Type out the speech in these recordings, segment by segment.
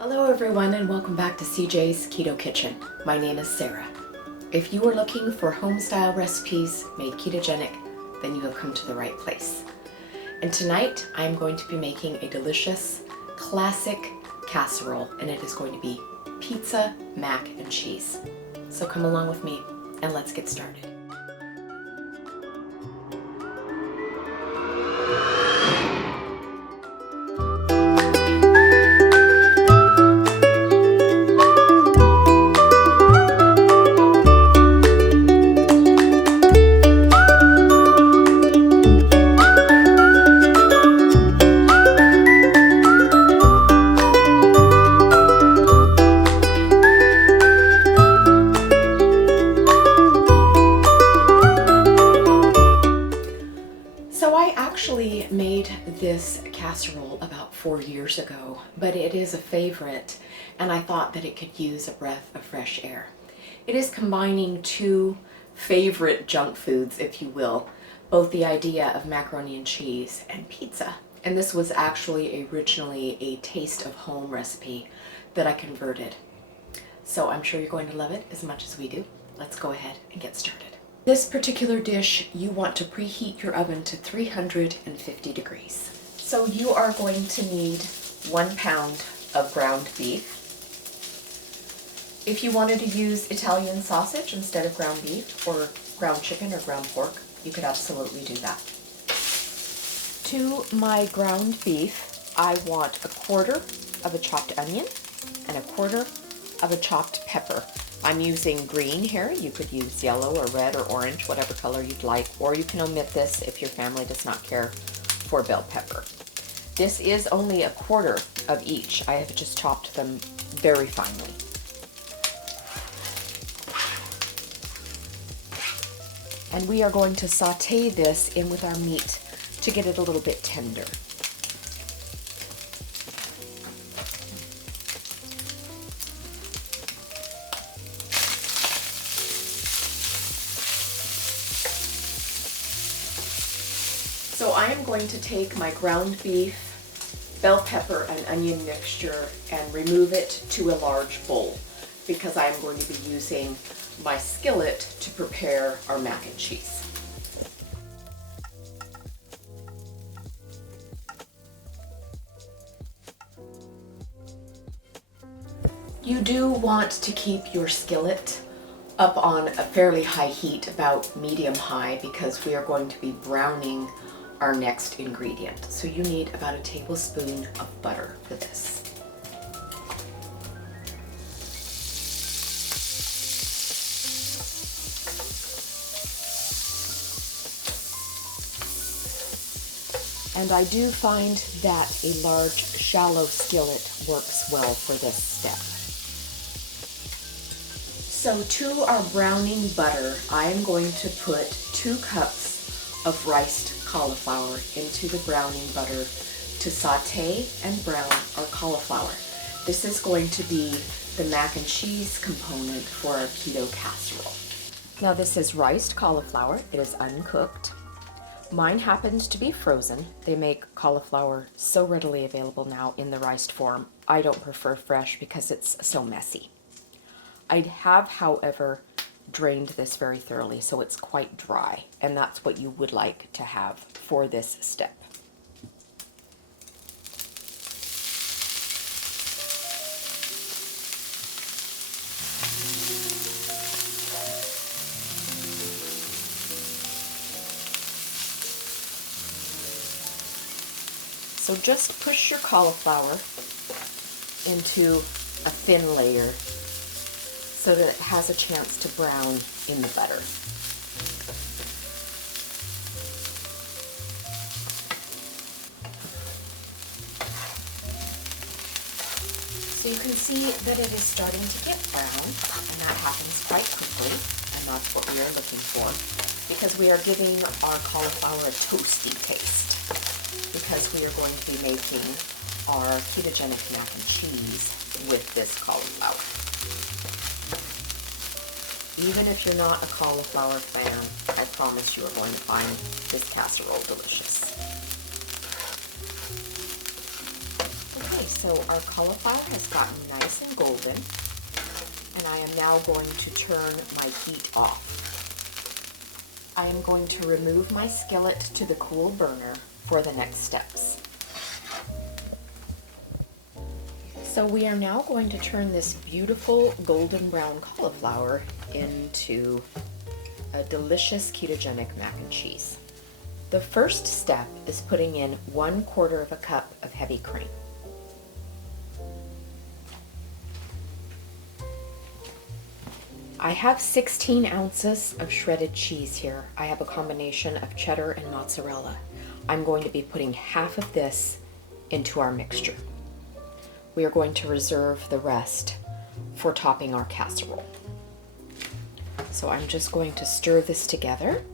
Hello everyone and welcome back to CJ's Keto Kitchen. My name is Sarah. If you are looking for home-style recipes made ketogenic, then you have come to the right place. And tonight I'm going to be making a delicious, classic casserole, and it is going to be pizza, mac, and cheese. So come along with me and let's get started. I made this casserole about 4 years ago, but it is a favorite and I thought that it could use a breath of fresh air. It is combining two favorite junk foods, if you will, both the idea of macaroni and cheese and pizza. And this was actually originally a taste of home recipe that I converted. So I'm sure you're going to love it as much as we do. Let's go ahead and get started. This particular dish, you want to preheat your oven to 350 degrees. So you are going to need 1 pound of ground beef. If you wanted to use Italian sausage instead of ground beef, or ground chicken or ground pork, you could absolutely do that. To my ground beef, I want 1/4 of a chopped onion and 1/4 of a chopped pepper. I'm using green here. You could use yellow or red or orange, whatever color you'd like, or you can omit this if your family does not care for bell pepper. This is only 1/4 of each. I have just chopped them very finely. And we are going to saute this in with our meat to get it a little bit tender. So I am going to take my ground beef, bell pepper, and onion mixture and remove it to a large bowl because I am going to be using my skillet to prepare our mac and cheese. You do want to keep your skillet up on a fairly high heat, about medium high, because we are going to be browning our next ingredient. So you need about 1 tablespoon of butter for this. And I do find that a large, shallow skillet works well for this step. So to our browning butter, I am going to put 2 cups of riced cauliflower into the browning butter to saute and brown our cauliflower. This is going to be the mac and cheese component for our keto casserole. Now this is riced cauliflower. It is uncooked. Mine happens to be frozen. They make cauliflower so readily available now in the riced form. I don't prefer fresh because it's so messy. I have, however, drained this very thoroughly, so it's quite dry, and that's what you would like to have for this step. So just push your cauliflower into a thin layer so that it has a chance to brown in the butter. So you can see that it is starting to get brown, and that happens quite quickly, and that's what we are looking for, because we are giving our cauliflower a toasty taste, because we are going to be making our ketogenic mac and cheese with this cauliflower. Even if you're not a cauliflower fan, I promise you are going to find this casserole delicious. Okay, So our cauliflower has gotten nice and golden, and I am now going to turn my heat off. I am going to remove my skillet to the cool burner for the next steps. So we are now going to turn this beautiful golden brown cauliflower into a delicious ketogenic mac and cheese. The first step is putting in 1/4 of a cup of heavy cream. I have 16 ounces of shredded cheese here. I have a combination of cheddar and mozzarella. I'm going to be putting half of this into our mixture. We are going to reserve the rest for topping our casserole. So I'm just going to stir this together,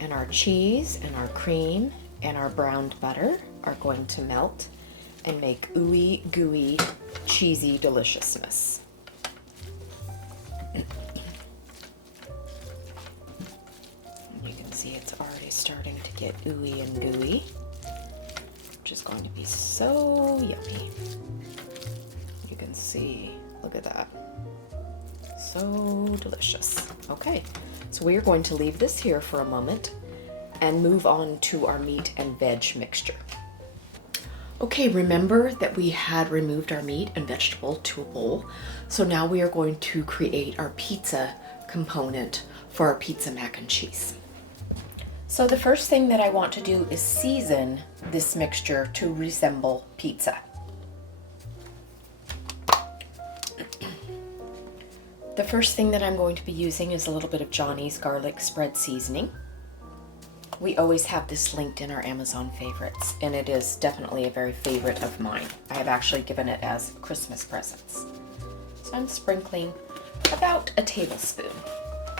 and our cheese and our cream and our browned butter are going to melt and make ooey gooey cheesy deliciousness. You can see it's already starting to get ooey and gooey, which is going to be so yummy. You can see, look at that. So delicious. Okay, so we are going to leave this here for a moment and move on to our meat and veg mixture. Okay, remember that we had removed our meat and vegetable to a bowl. So now we are going to create our pizza component for our pizza mac and cheese. So the first thing that I want to do is season this mixture to resemble pizza. The first thing that I'm going to be using is a little bit of Johnny's garlic spread seasoning. We always have this linked in our Amazon favorites, and it is definitely a very favorite of mine. I have actually given it as Christmas presents. So I'm sprinkling about a tablespoon.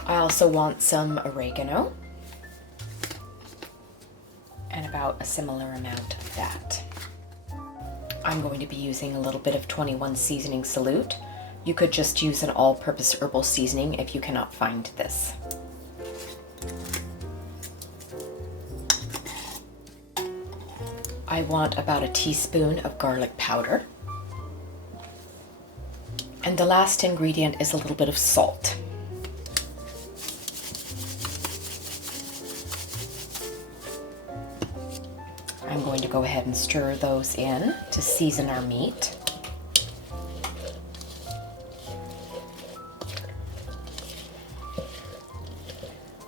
I also want some oregano and about a similar amount of that. I'm going to be using a little bit of 21 Seasoning Salute. You could just use an all-purpose herbal seasoning if you cannot find this. I want about a teaspoon of garlic powder. And the last ingredient is a little bit of salt. I'm going to go ahead and stir those in to season our meat.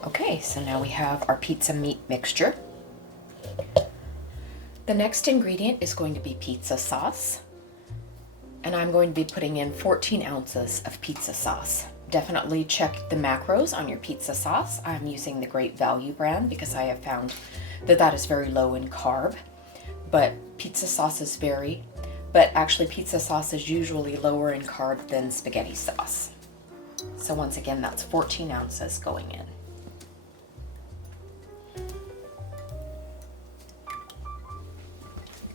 Okay, so now we have our pizza meat mixture. The next ingredient is going to be pizza sauce, and I'm going to be putting in 14 ounces of pizza sauce. Definitely check the macros on your pizza sauce. I'm using the Great Value brand because I have found that that is very low in carb, but pizza sauces vary, but actually pizza sauce is usually lower in carb than spaghetti sauce. So once again, that's 14 ounces going in.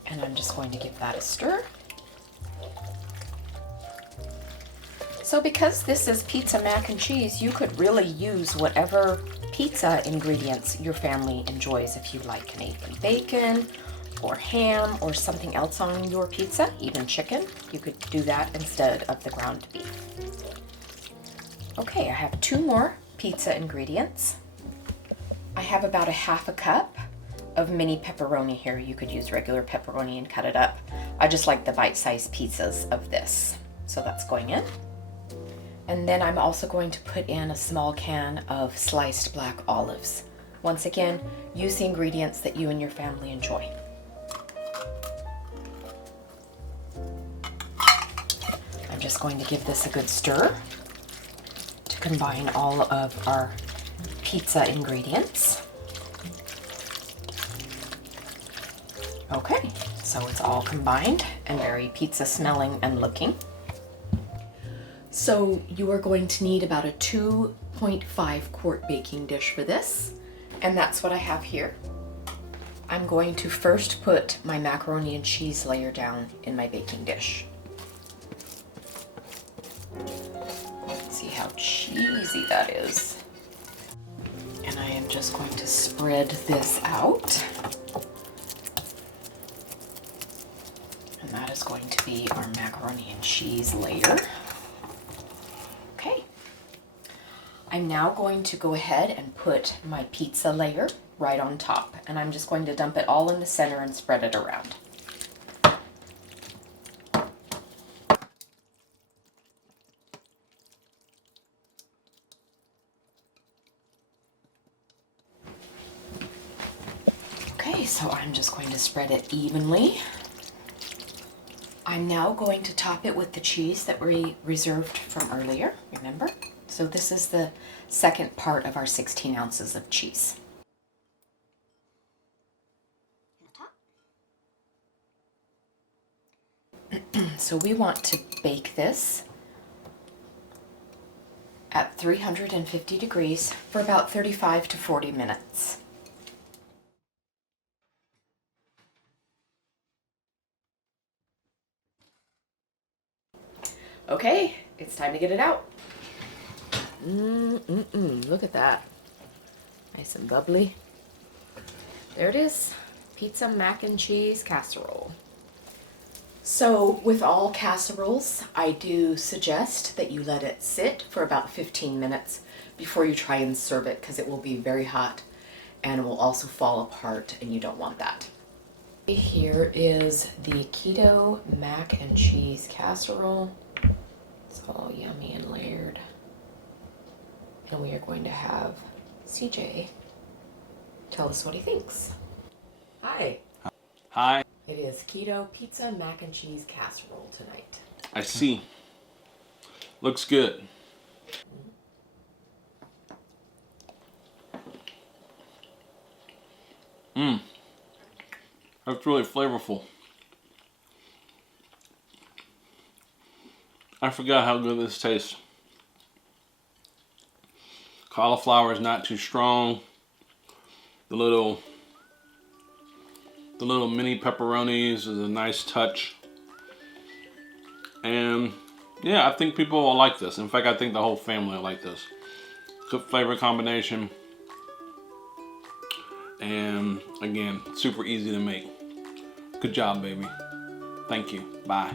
And I'm just going to give that a stir. So because this is pizza mac and cheese, you could really use whatever pizza ingredients your family enjoys. If you like Canadian bacon or ham or something else on your pizza, even chicken, you could do that instead of the ground beef. Okay, I have 2 more pizza ingredients. I have about a half a cup of mini pepperoni here. You could use regular pepperoni and cut it up. I just like the bite-sized pieces of this. So that's going in. And then I'm also going to put in a small can of sliced black olives. Once again, use the ingredients that you and your family enjoy. I'm just going to give this a good stir to combine all of our pizza ingredients. Okay, so it's all combined and very pizza smelling and looking. So you are going to need about a 2.5 quart baking dish for this, and that's what I have here. I'm going to first put my macaroni and cheese layer down in my baking dish. See how cheesy that is. And I am just going to spread this out. And that is going to our macaroni and cheese layer. Okay. I'm now going to go ahead and put my pizza layer right on top, and I'm just going to dump it all in the center and spread it around. Okay, so I'm just going to spread it evenly. I'm now going to top it with the cheese that we reserved from earlier, remember? So this is the second part of our 16 ounces of cheese. So we want to bake this at 350 degrees for about 35 to 40 minutes. Okay, it's time to get it out. Look at that. Nice and bubbly. There it is. Pizza mac and cheese casserole. So with all casseroles, I do suggest that you let it sit for about 15 minutes before you try and serve it, because it will be very hot and it will also fall apart, and you don't want that. Here is the Keto Mac and Cheese Casserole. It's all yummy and layered. And we are going to have CJ tell us what he thinks. Hi. Hi. It is Keto Pizza Mac and Cheese Casserole tonight. I see. Looks good. That's really flavorful. I forgot how good this tastes. Cauliflower is not too strong. The little mini pepperonis is a nice touch. And yeah, I think people will like this. In fact, I think the whole family will like this. Good flavor combination. And again, super easy to make. Good job, baby. Thank you. Bye.